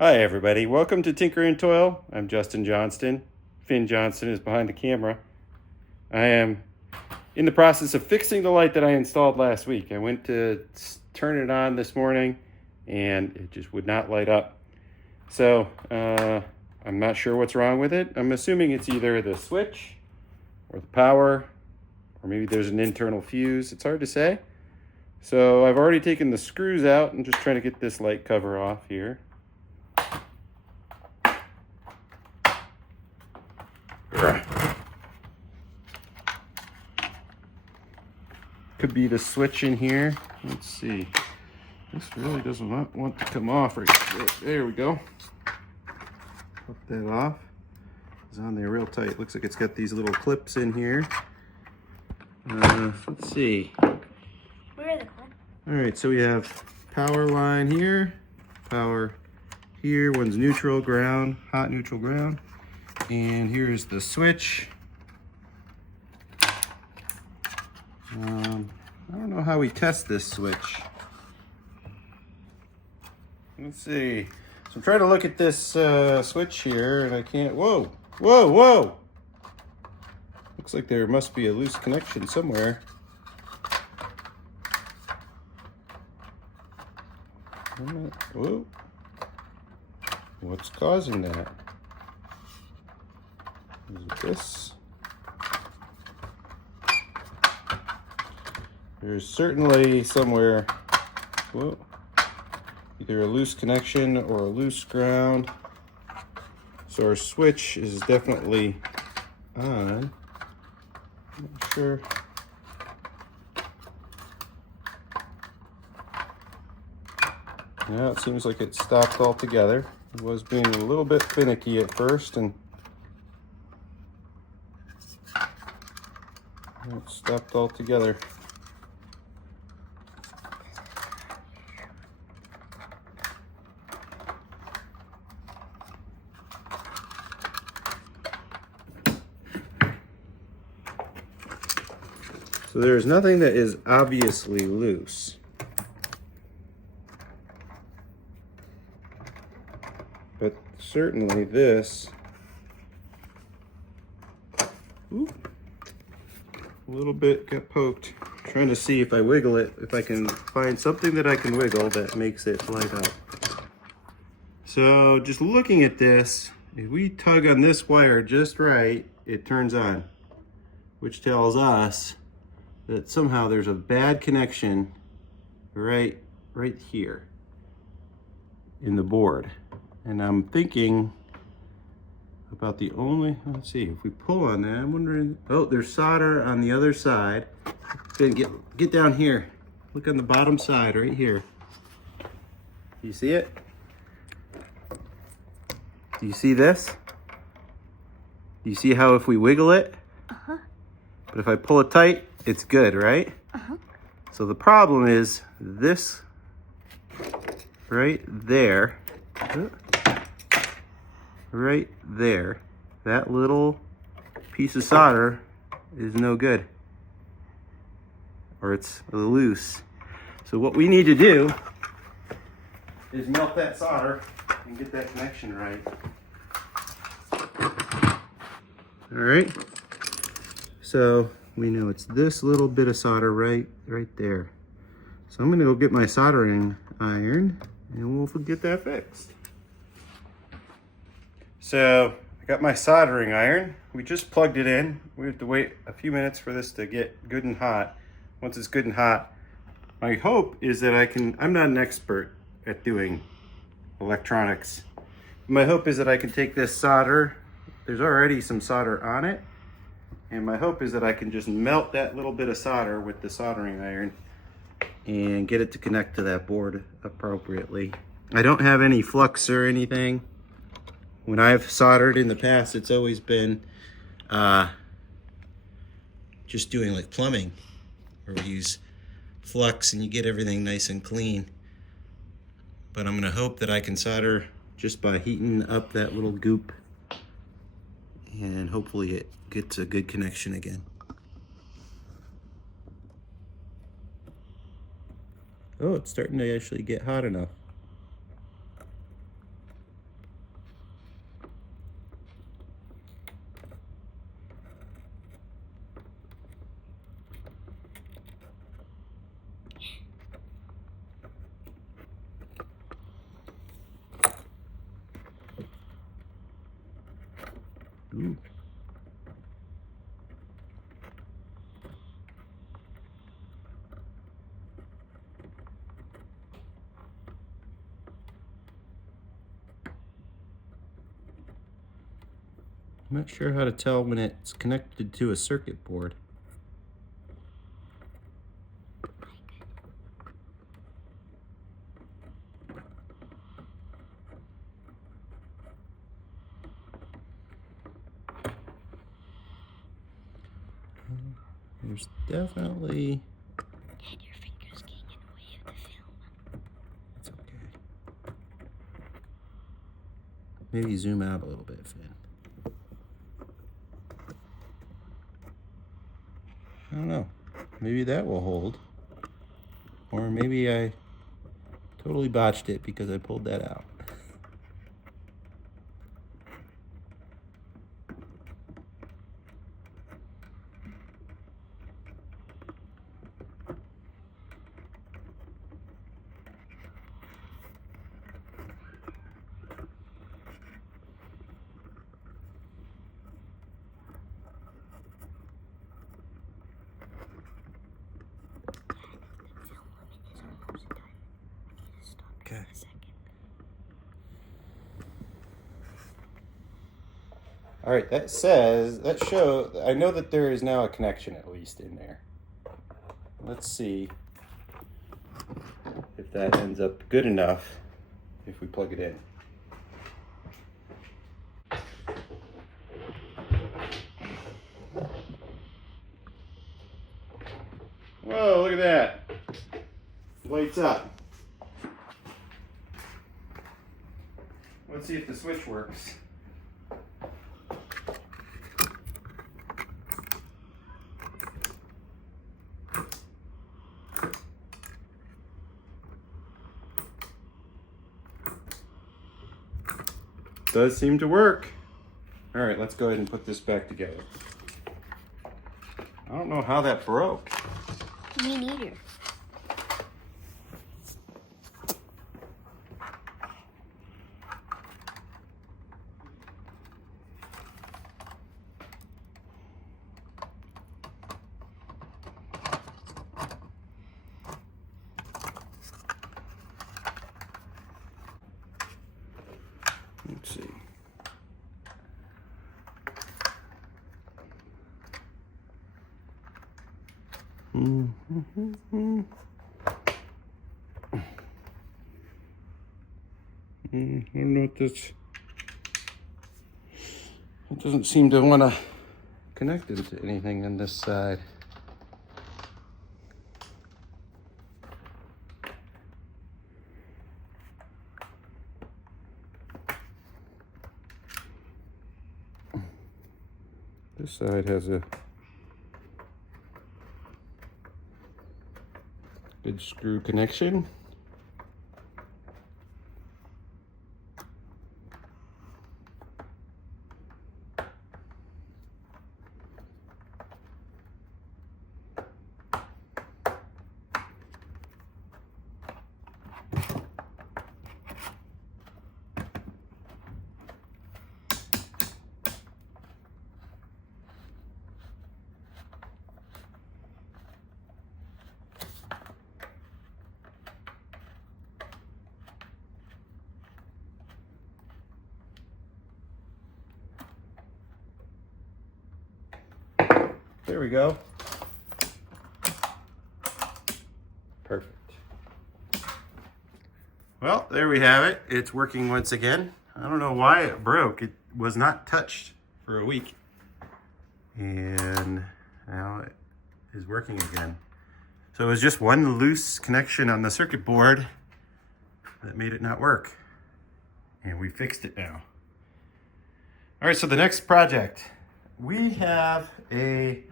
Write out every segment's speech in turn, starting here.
Hi everybody, welcome to Tinker and Toil. I'm Justin Johnston. Finn Johnston is behind the camera. I am in the process of fixing the light that I installed last week. I went to turn it on this morning and it just would not light up. So I'm not sure what's wrong with it. I'm assuming it's either the switch or the power, or maybe there's an internal fuse. It's hard to say. So I've already taken the screws out and just trying to get this light cover off here. Could be the switch in here. Let's see. This really does not want to come off right there. There we go. Pop that off. It's on there real tight. Looks like it's got these little clips in here. Let's see. Where are the clips? All right, so we have power line here, power here. One's neutral, ground, hot neutral ground. And here's the switch. I don't know how we test this switch. Let's see. So I'm trying to look at this switch here, and I can't. Whoa, whoa, whoa! Looks like there must be a loose connection somewhere. Whoa! What's causing that? Is it this? There's certainly somewhere, whoa, either a loose connection or a loose ground. So our switch is definitely on. I'm not sure. Now it seems like it stopped altogether. It was being a little bit finicky at first, and it stopped altogether. So there's nothing that is obviously loose. But certainly this, a little bit got poked. I'm trying to see if I wiggle it, if I can find something that I can wiggle that makes it light up. So just looking at this, if we tug on this wire just right, it turns on, which tells us that somehow there's a bad connection right here in the board. And I'm thinking about the only, let's see, if we pull on that, I'm wondering, oh, there's solder on the other side. Then get down here. Look on the bottom side right here. You see it? Do you see this? Do you see how if we wiggle it? Uh-huh. But if I pull it tight, it's good, right? Uh-huh. So the problem is this right there, that little piece of solder is no good, or it's loose. So what we need to do is melt that solder and get that connection right. All right, so we know it's this little bit of solder right there. So I'm gonna go get my soldering iron and we'll get that fixed. So I got my soldering iron. We just plugged it in. We have to wait a few minutes for this to get good and hot. Once it's good and hot, my hope is that I'm not an expert at doing electronics. My hope is that I can take this solder, there's already some solder on it, and my hope is that I can just melt that little bit of solder with the soldering iron and get it to connect to that board appropriately. I don't have any flux or anything. When I've soldered in the past, it's always been just doing like plumbing, where we use flux and you get everything nice and clean. But I'm gonna hope that I can solder just by heating up that little goop, and hopefully it gets a good connection again. Oh, it's starting to actually get hot enough. Ooh. I'm not sure how to tell when it's connected to a circuit board. There's definitely... And your fingers getting in the way of the film. It's okay. Maybe zoom out a little bit, Finn. I don't know. Maybe that will hold. Or maybe I totally botched it because I pulled that out. Okay. All right, I know that there is now a connection at least in there. Let's see if that ends up good enough if we plug it in. Whoa, look at that. Lights up. Let's see if the switch works. Does seem to work. All right, let's go ahead and put this back together. I don't know how that broke. Me neither. Let's see. I don't know what this... It doesn't seem to want to connect into anything on this side. This side has a good screw connection. There we go. Perfect. Well, there we have it. It's working once again. I don't know why it broke. It was not touched for a week. And now it is working again. So it was just one loose connection on the circuit board that made it not work. And we fixed it now. All right, so the next project. We have a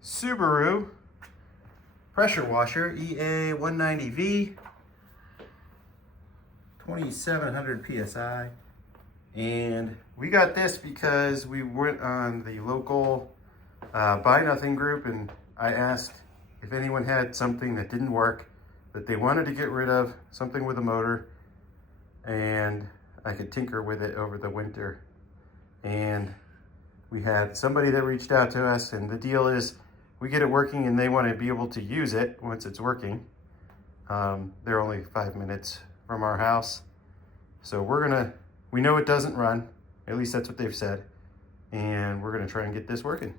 Subaru pressure washer, EA190V, 2700 PSI. And we got this because we went on the local Buy Nothing group, and I asked if anyone had something that didn't work, that they wanted to get rid of, something with a motor, and I could tinker with it over the winter. and we had somebody that reached out to us, and the deal is we get it working and they want to be able to use it once it's working. They're only 5 minutes from our house. So we know it doesn't run, at least that's what they've said, and we're gonna try and get this working.